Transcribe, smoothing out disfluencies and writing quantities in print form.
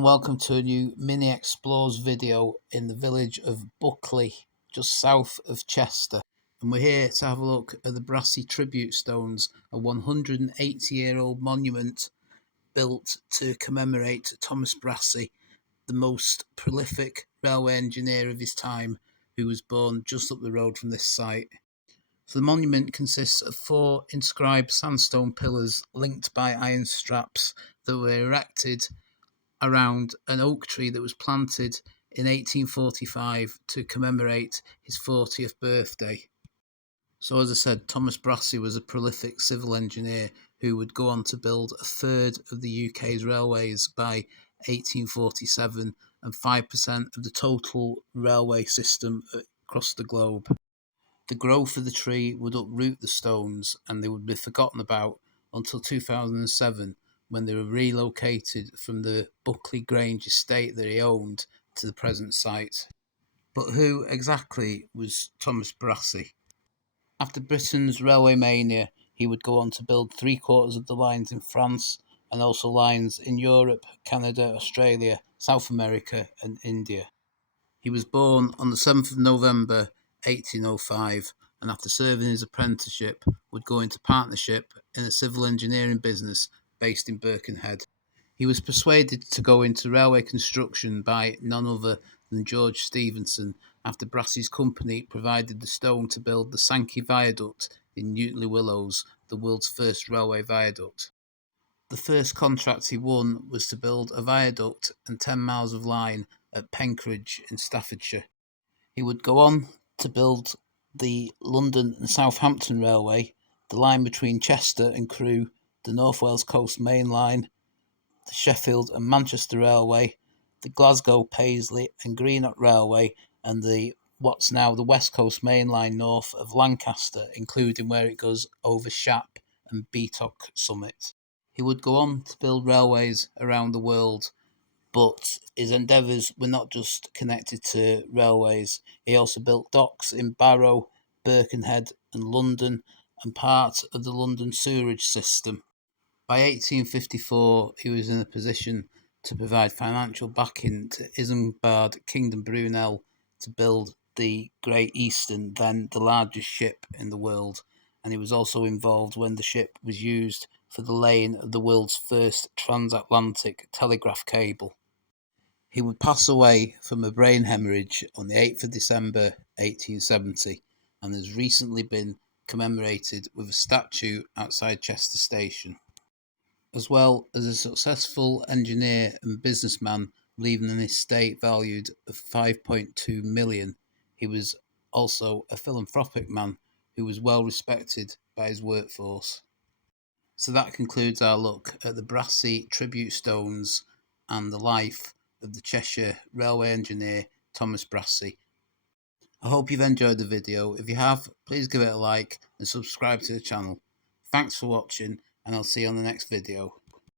and welcome to a new mini explores video in the village of Bulkeley, just south of Chester. And we're here to have a look at the Brassey Tribute Stones, a 180-year-old monument built to commemorate Thomas Brassey, the most prolific railway engineer of his time, who was born just up the road from this site. So the monument consists of 4 inscribed sandstone pillars linked by iron straps that were erected around an oak tree that was planted in 1845 to commemorate his 40th birthday. So as I said, Thomas Brassey was a prolific civil engineer who would go on to build a third of the UK's railways by 1847 and 5% of the total railway system across the globe. The growth of the tree would uproot the stones and they would be forgotten about until 2007, when they were relocated from the Bulkeley Grange estate that he owned to the present site. But who exactly was Thomas Brassey? After Britain's railway mania, he would go on to build 3/4 of the lines in France and also lines in Europe, Canada, Australia, South America and India. He was born on the 7th of November 1805, and after serving his apprenticeship would go into partnership in a civil engineering business based in Birkenhead. He was persuaded to go into railway construction by none other than George Stephenson after Brassey's company provided the stone to build the Sankey Viaduct in Newtonley Willows, the world's first railway viaduct. The first contract he won was to build a viaduct and 10 miles of line at Penkridge in Staffordshire. He would go on to build the London and Southampton Railway, the line between Chester and Crewe, the North Wales Coast Main Line, the Sheffield and Manchester Railway, the Glasgow, Paisley and Greenock Railway, and what's now the West Coast Main Line north of Lancaster, including where it goes over Shap and Beatock Summit. He would go on to build railways around the world, but his endeavours were not just connected to railways. He also built docks in Barrow, Birkenhead and London, and part of the London sewerage system. By 1854, he was in a position to provide financial backing to Isambard Kingdom Brunel to build the Great Eastern, then the largest ship in the world, and he was also involved when the ship was used for the laying of the world's first transatlantic telegraph cable. He would pass away from a brain hemorrhage on the 8th of December 1870 and has recently been commemorated with a statue outside Chester Station. As well as a successful engineer and businessman, leaving an estate valued at 5.2 million, he was also a philanthropic man who was well respected by his workforce. So that concludes our look at the Brassey Tribute Stones and the life of the Cheshire railway engineer Thomas Brassey. I hope you've enjoyed the video. If you have, please give it a like and subscribe to the channel. Thanks for watching, and I'll see you on the next video.